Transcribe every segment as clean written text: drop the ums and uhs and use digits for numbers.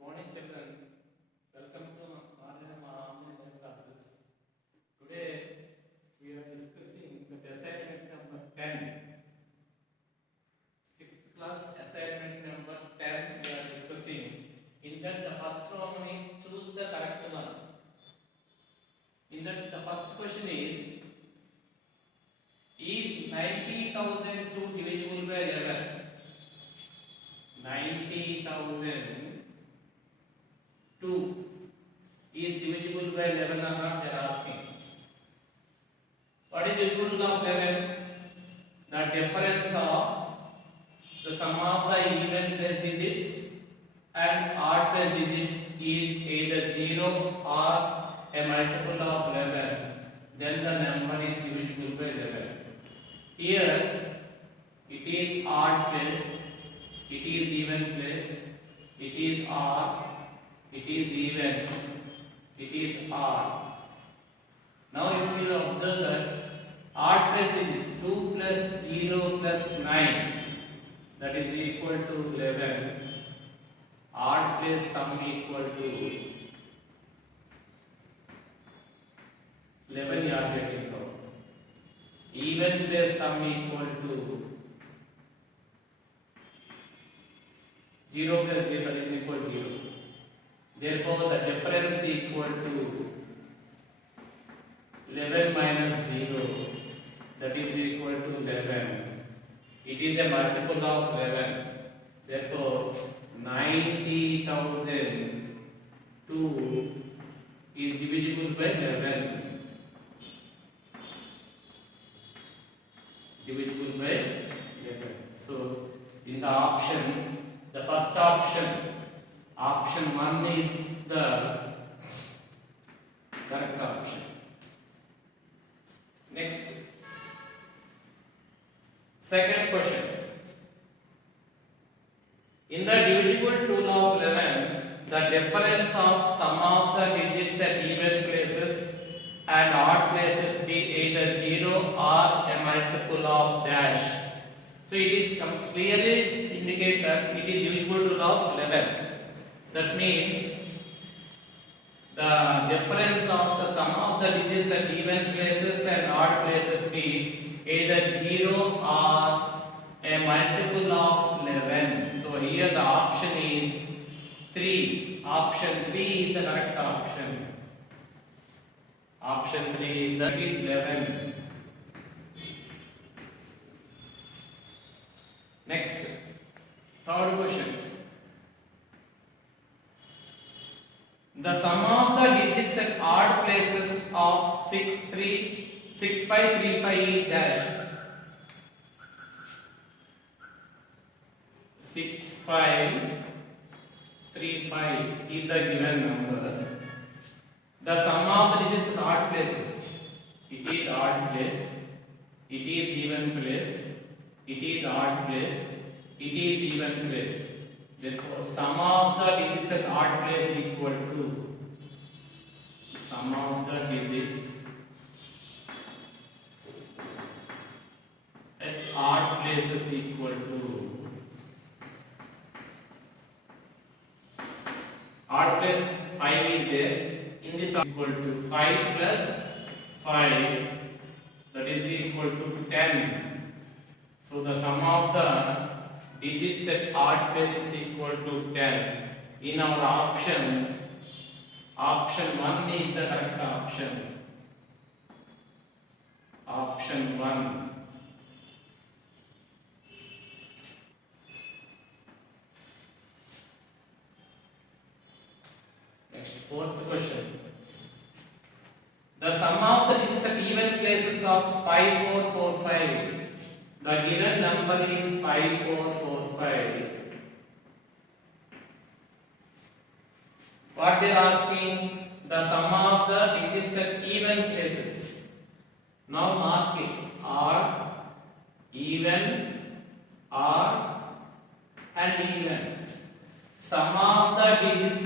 Morning children, welcome to our online classes. Today we are discussing the assignment number 10. 6th class assignment number 10 we are discussing. In that the first problem is choose the correct one. In that the first question is 90,002 divisible by 11? 90,002 is divisible by 11 or not, they are asking. What is the root of 11? The difference of the sum of the even place digits and odd place digits is either 0 or a multiple of 11. Then the number is divisible by 11. Here it is odd place, it is even place, it is odd, it is even, it is odd. Now if you observe that odd place digits 2 plus 0 plus 9, that is equal to 11. Odd place sum equal to 11 you are getting out. Even place sum equal to 0 plus 0 is equal to 0. Therefore, the difference equal to 11 minus 0, that is equal to 11. It is a multiple of 11. Therefore, 90,002 is divisible by 11. Divisible by 11. So, in the options, the first option 1 is the correct option. Next, second question. In the divisible tool of 11, the difference of sum of the digits at even places and odd places be either 0 or a multiple of dash. So it is clearly indicate that it is divisible tool of 11. That means the difference of the sum of the digits at even places and odd places be either 0 or a multiple of 11. So here the option is 3. Option 3 is the correct option. Option 3 is 11. Next, third question. The sum of the digits at odd places of 6535 is dash. 6535 is the given number. The sum of the digits at odd places. It is odd place. It is even place. It is odd place. It is even place. Therefore, sum of the digits at odd place equal to sum of the digits at odd places equal to odd place 5 is there. In this equal to 5 plus 5, that is equal to 10. So the sum of the digits at odd places equal to 10. In our options, option 1 is the correct option. Option 1. Next, fourth question. The sum of the digits at even places of 5445. The given number is 5445. What they are asking? The sum of the digits at even places. Now mark it. Odd, even, odd, and even. Sum of the digits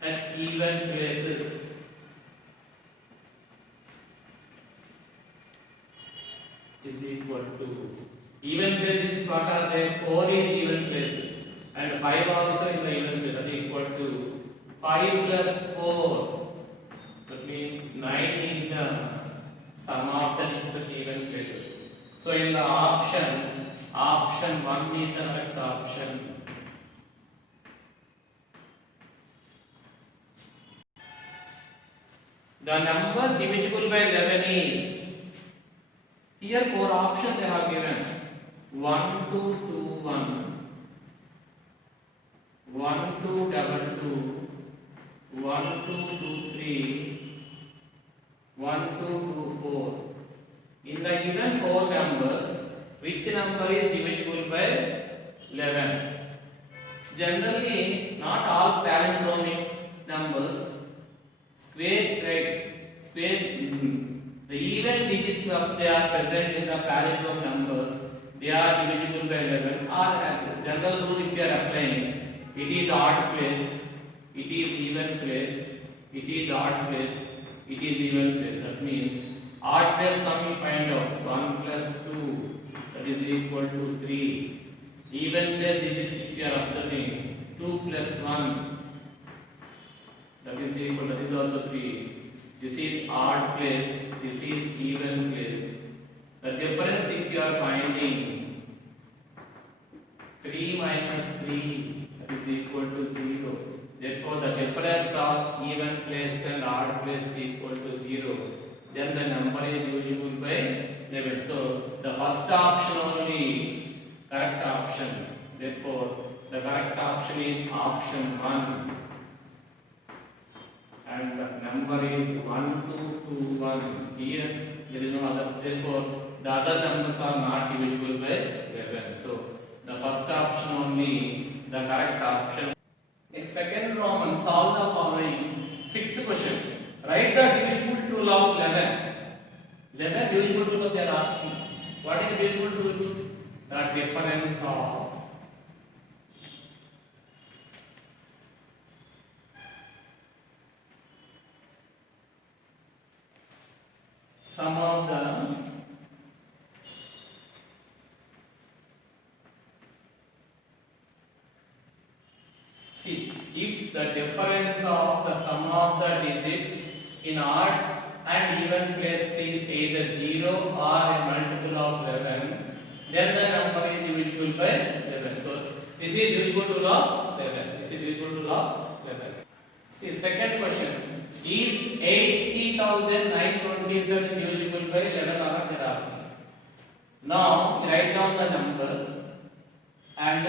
at even places is equal to even place digits. What are they? 4 is even places and 5 also in the even place. That is equal to 5 plus 4. That means 9 is the sum of the digits even places. So in the options, option 1 is the correct option. The number divisible by 11 is, here 4 options they have given: 1 2 2 1, 1 2 2 2, 1 2 2 3, 1 2 2 4. In the given 4 numbers, which number is divisible by 11? Generally, not all palindromic numbers, the even digits of they are present in the palindrome numbers, they are divisible by 11. Or as a general rule, if you are applying, it is odd place, it is even place, it is odd place, it is even place. That means odd place sum you find out 1 plus 2, that is equal to 3. Even place digits if you are observing 2 plus 1, that is equal, that is also 3. This is odd place, this is even place. The difference if you are finding 3 minus 3, that is equal to 0. Therefore the difference of even place and odd place is equal to 0. Then the number is divisible by 11. So the first option only correct option. Therefore the correct option is option 1. And the number is 1 2 2 1. Here there is no other. Therefore the other numbers are not divisible by 11. So the first option only the correct option. Next, second Roman, solve the following. Sixth question. Write the divisible rule of 11. 11 divisible rule they are asking. What is the divisible rule? The difference of sum of the if the difference of the sum of the digits in odd and even place is either 0 or a multiple of 11, then the number is divisible by 11. So this is divisible rule of 11. This is divisible rule of 11. See, second question. Is 80,927 divisible by 11 or they are asking. Now write down the number and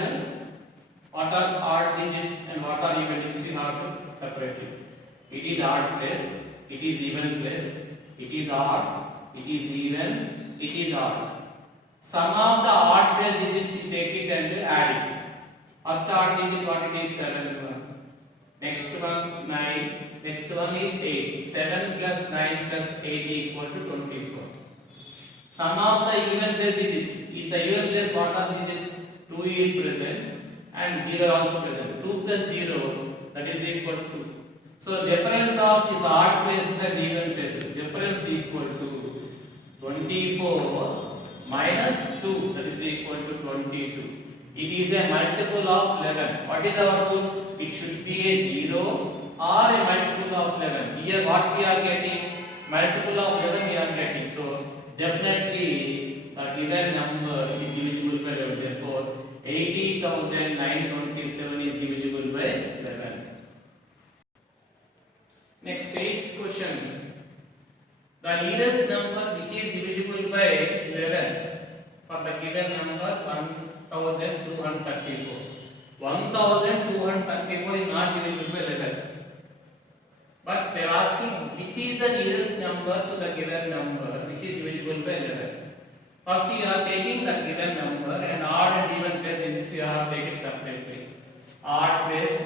what are odd digits and what are even digits you have to separate it. It is odd place, it is even place, it is odd, it is even, it is odd. Sum of the odd place digits you take it and add it. First odd digit what it is 7. Next one 9. Next one is 8. 7 plus 9 plus 8 equal to 24. Sum of the even place digits. In the even place what are digits? 2 is present and 0 also present. 2 plus 0 that is equal to 2. So difference of these odd places and even places. Difference equal to 24 minus 2 that is equal to 22. It is a multiple of 11. What is our rule? It should be a 0 or a multiple of 11. Here what we are getting? Multiple of 11 we are getting. So definitely a given number is divisible by 11. Therefore 80,927 is divisible by 11. Next, eighth question. The nearest number which is divisible by 11 for the given number 1234. 1234 is not divisible by 11. But they are asking which is the nearest number to the given number which is divisible by 11. First you are taking the given number and odd and even place you have to take it separately. Odd place,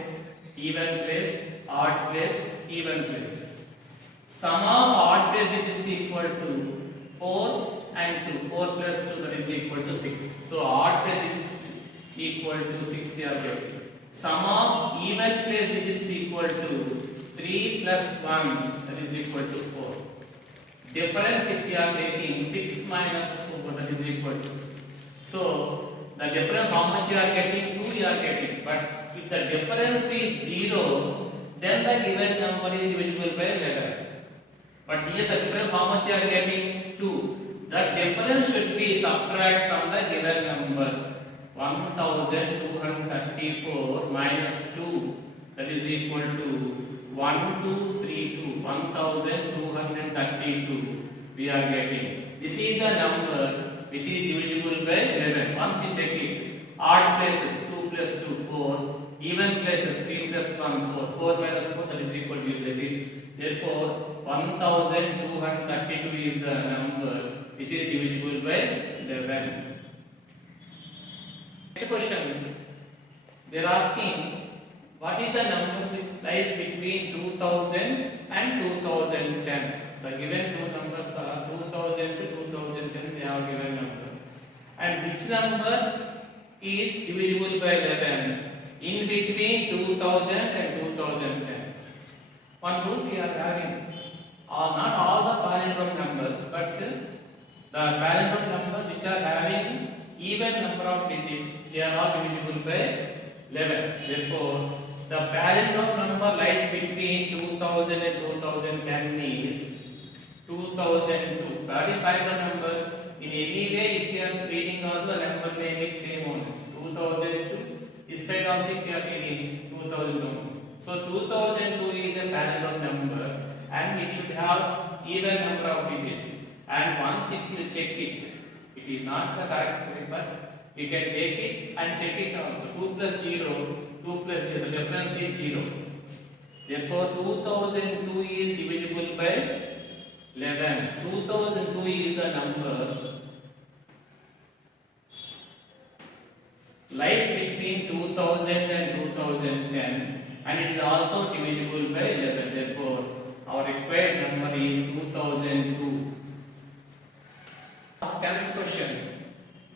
even place, odd place, even place. Sum of odd place digits equal to 4 and 2. 4 plus 2 that is equal to 6. So odd place digits equal to 6 you are getting. Sum of even place digits equal to 3 plus 1 that is equal to 4. difference if you are taking 6 minus 4, that is equal to. So the difference how much you are getting? 2 you are getting. But if the difference is 0, then the given number is divisible by 11. But here the difference how much you are getting? 2. The difference should be subtract from the given number. 1234 minus 2, that is equal to 1232. 1232 we are getting. This is the number which is divisible by 11. Once you check it, odd places 2 plus 2 4, even places 3 plus 1 4, 4 minus 4, that is equal to 11. Therefore 1232 is the number which is divisible by 11. Next question, they are asking what is the number which lies between 2000 and 2010. The given two numbers are 2000 to 2010, they have given numbers. And which number is divisible by 11 in between 2000 and 2010? One rule we are having, not all the palindrome numbers, but the palindrome numbers which are having even number of digits, they are all divisible by 11. Therefore, the palindrome number lies between 2000 and 2010 is 2002. That is palindrome number. In any way, if you are reading also, the number name is same only. 2002. This side also if you are reading 2002. So 2002 is a palindrome number and it should have even number of digits. And once if you check it, it is not the correct way, but you can take it and check it also. 2 plus 0, 2 plus 0, the difference is 0. Therefore 2002 is divisible by 11. 2002 is the number lies between 2000 and 2010 and it is also divisible by 11. Therefore our required number is 2002. Ask current question.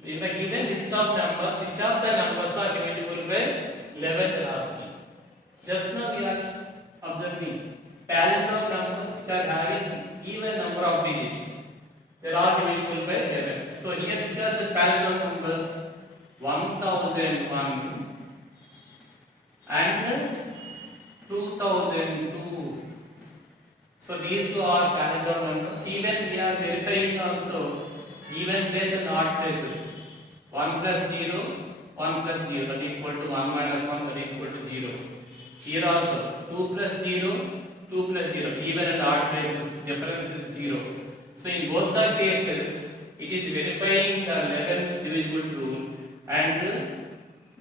In the given list of numbers, which of the numbers are divisible by 11 they are asking. Just now we are observing palindrome numbers which are having even number of digits. They are all divisible by 11. So here which are the palindrome numbers? 1001 and 2002. So these two are palindrome numbers. Even we are verifying also even place and odd places. 1 plus 0, 1 plus 0, that is equal to 1 minus 1, that is equal to 0. Here also 2 plus 0, 2 plus 0, even and odd places, difference is 0. So in both the cases, it is verifying the 11th divisible rule, and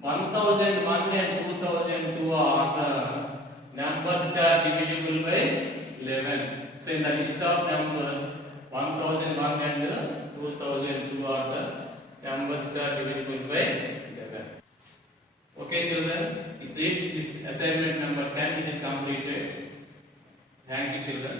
1001 and 2002 are the numbers which are divisible by 11. So in the list of numbers, 1001 and 2002 are the numbers which are divisible by 11. Okay children, this assignment number 10 is completed. Thank you children.